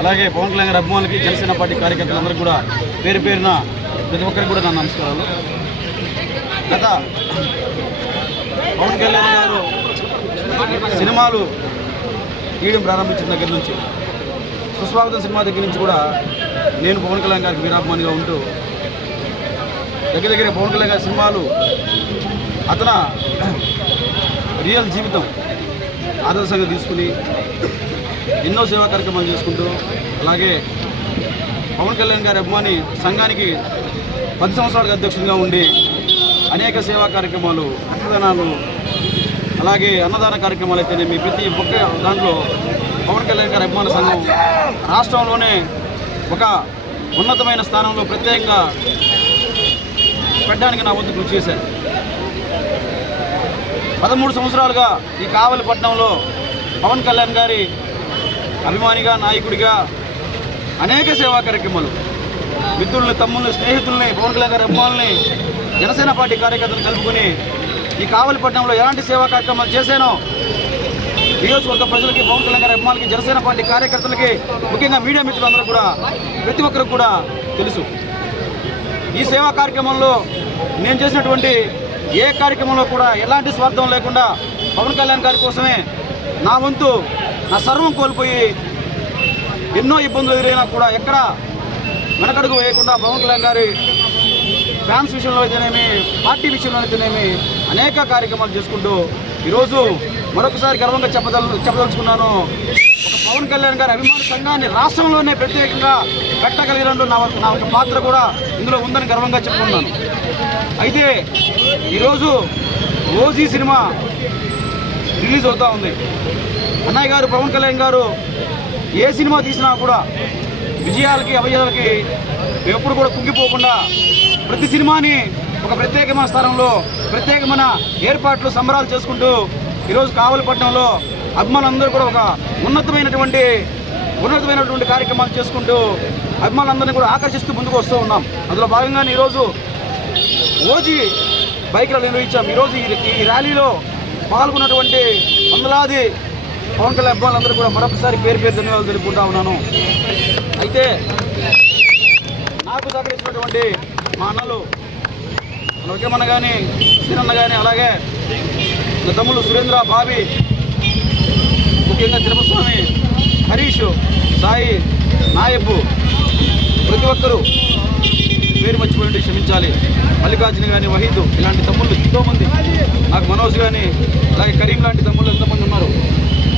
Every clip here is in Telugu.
అలాగే పవన్ కళ్యాణ్ గారి అభిమానులకి జనసేన పార్టీ కార్యకర్తలందరూ కూడా పేరు పేరున ప్రతి ఒక్కరికి కూడా నా నమస్కారాలు. గత పవన్ కళ్యాణ్ గారు సినిమాలు తీయడం ప్రారంభించిన దగ్గర నుంచి సుస్వాగతం సినిమా దగ్గర నుంచి కూడా నేను పవన్ కళ్యాణ్ గారికి వీరాభిమానిగా ఉంటూ దగ్గర దగ్గర పవన్ కళ్యాణ్ గారి సినిమాలు అతన రియల్ జీవితం ఆదర్శంగా తీసుకుని ఎన్నో సేవా కార్యక్రమాలు చేసుకుంటూ అలాగే పవన్ కళ్యాణ్ గారి అభిమాని సంఘానికి పది సంవత్సరాలకు అధ్యక్షుడిగా ఉండి అనేక సేవా కార్యక్రమాలు రక్తదానాలు అలాగే అన్నదాన కార్యక్రమాలు అయితేనేమి ప్రతి ఒక్క దాంట్లో పవన్ కళ్యాణ్ గారి అభిమాన సంఘం రాష్ట్రంలోనే ఒక ఉన్నతమైన స్థానంలో ప్రత్యేకంగా పెట్టడానికి నా వంతు కృషి చేశాను పదమూడు సంవత్సరాలుగా ఈ కావలిపట్నంలో పవన్ కళ్యాణ్ గారి అభిమానిగా నాయకుడిగా అనేక సేవా కార్యక్రమాలు. మిత్రుల్ని తమ్ముల్ని స్నేహితుల్ని పవన్ కళ్యాణ్ గారి అభిమానుల్ని జనసేన పార్టీ కార్యకర్తలు కలుపుకుని ఈ కావలిపట్నంలో ఎలాంటి సేవా కార్యక్రమాలు చేశానో నియోజకవర్గ ప్రజలకి పవన్ కళ్యాణ్ గారి అభిమానులకి జనసేన పార్టీ కార్యకర్తలకి ముఖ్యంగా మీడియా మిత్రులందరూ కూడా ప్రతి ఒక్కరికి కూడా తెలుసు. ఈ సేవా కార్యక్రమంలో నేను చేసినటువంటి ఏ కార్యక్రమంలో కూడా ఎలాంటి స్వార్థం లేకుండా పవన్ కళ్యాణ్ గారి కోసమే నా వంతు నా సర్వం కోల్పోయి ఎన్నో ఇబ్బందులు ఎదురైనా కూడా ఎక్కడ వెనకడుగు వేయకుండా పవన్ కళ్యాణ్ గారి ఫ్యాన్స్ విషయంలో అయితేనేమి పార్టీ విషయంలో అయితేనేమి అనేక కార్యక్రమాలు చేసుకుంటూ ఈరోజు మరొకసారి గర్వంగా చెప్పదల చెప్పదలుచుకున్నాను. ఒక పవన్ కళ్యాణ్ గారి అభిమాన సంఘాన్ని రాష్ట్రంలోనే ప్రత్యేకంగా పెట్టగలిగినట్టు నా నా ఒక పాత్ర కూడా ఇందులో ఉందని గర్వంగా చెప్పుకున్నాను అయితే ఈరోజు రోజీ సినిమా రిలీజ్ అవుతా ఉంది. అన్నయ్య గారు పవన్ కళ్యాణ్ గారు ఏ సినిమా తీసినా కూడా విజయాలకి అభయాలకి ఎప్పుడు కూడా కుంగిపోకుండా ప్రతి సినిమాని ఒక ప్రత్యేకమైన స్థానంలో ప్రత్యేకమైన ఏర్పాట్లు సంబరాలు చేసుకుంటూ ఈరోజు కావలిపట్నంలో అభిమానులందరూ కూడా ఒక ఉన్నతమైనటువంటి ఉన్నతమైనటువంటి కార్యక్రమాలు చేసుకుంటూ అభిమానులందరినీ కూడా ఆకర్షిస్తూ ముందుకు వస్తూ ఉన్నాం. అందులో భాగంగానే ఈరోజు ఓజీ బైక్ ర్యాలీ నిర్వహించాం. ఈరోజు ఈ ర్యాలీలో పాల్గొన్నటువంటి వందలాది పవన్ కళ్యాణ్ అభిమానులందరూ కూడా మరొకసారి పేరు పేరు ధన్యవాదాలు తెలుపుకుంటా ఉన్నాను. అయితే నాకు సహకరించినటువంటి మా అన్నలు లోకేమన్న కానీ శ్రీనన్న కానీ అలాగే నా తమ్ముడు సురేంద్ర బాబి ముఖ్యంగా తిరుపస్వామి హరీష్ సాయి నాయబు ప్రతి ఒక్కరూ పేరు క్షమించాలి. మల్లికార్జున కానీ వహీద్ ఇలాంటి తమ్ముళ్ళు ఎంతోమంది. నాకు మనోజ్ కానీ అలాగే కరీం లాంటి తమ్ముళ్ళు ఎంతమంది ఉన్నారు.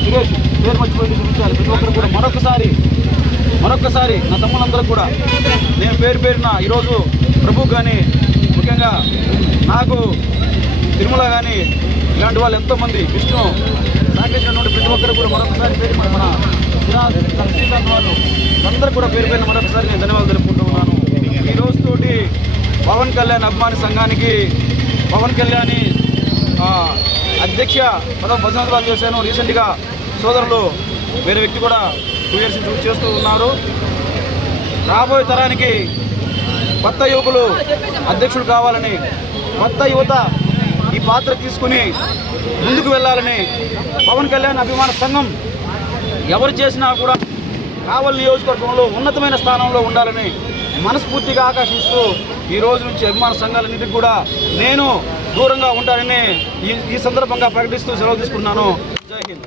సురేష్ పేరు మర్చిపోయింది క్షమించాలి ప్రతి ఒక్కరు కూడా మరొకసారి మరొకసారి నా తమ్ముళ్ళందరూ కూడా నేను పేరు పేరున ఈరోజు ప్రభు కానీ ముఖ్యంగా నాకు తిరుమల కానీ ఇలాంటి వాళ్ళు ఎంతోమంది విష్ణు సహకరించినటువంటి ప్రతి ఒక్కరు కూడా మరొకసారి పేరు మన శ్రీకాంత్ వాళ్ళు అందరూ కూడా పేరు పేరున మరొకసారి నేను ధన్యవాదాలు తెలుపుకుంటూ ఉన్నాను. ఈ రోజుతోటి పవన్ కళ్యాణ్ అభిమాని సంఘానికి పవన్ కళ్యాణ్ అధ్యక్ష పదవ పది చేశాను. రీసెంట్గా సోదరులు వేరే వ్యక్తి కూడా టూ ఇయర్స్ నుంచి చేస్తూ ఉన్నారు. రాబోయే తరానికి కొత్త యువకులు అధ్యక్షులు కావాలని కొత్త యువత ఈ పాత్ర తీసుకుని ముందుకు వెళ్ళాలని పవన్ కళ్యాణ్ అభిమాన సంఘం ఎవరు చేసినా కూడా కావలి నియోజకవర్గంలో ఉన్నతమైన స్థానంలో ఉండాలని మనస్ఫూర్తిగా ఆకర్షిస్తూ ఈ రోజు నుంచి అభిమాన సంఘాలన్నింటికి కూడా నేను దూరంగా ఉంటానని ఈ ఈ సందర్భంగా ప్రకటిస్తూ సెలవు తీసుకున్నాను జై హింద్.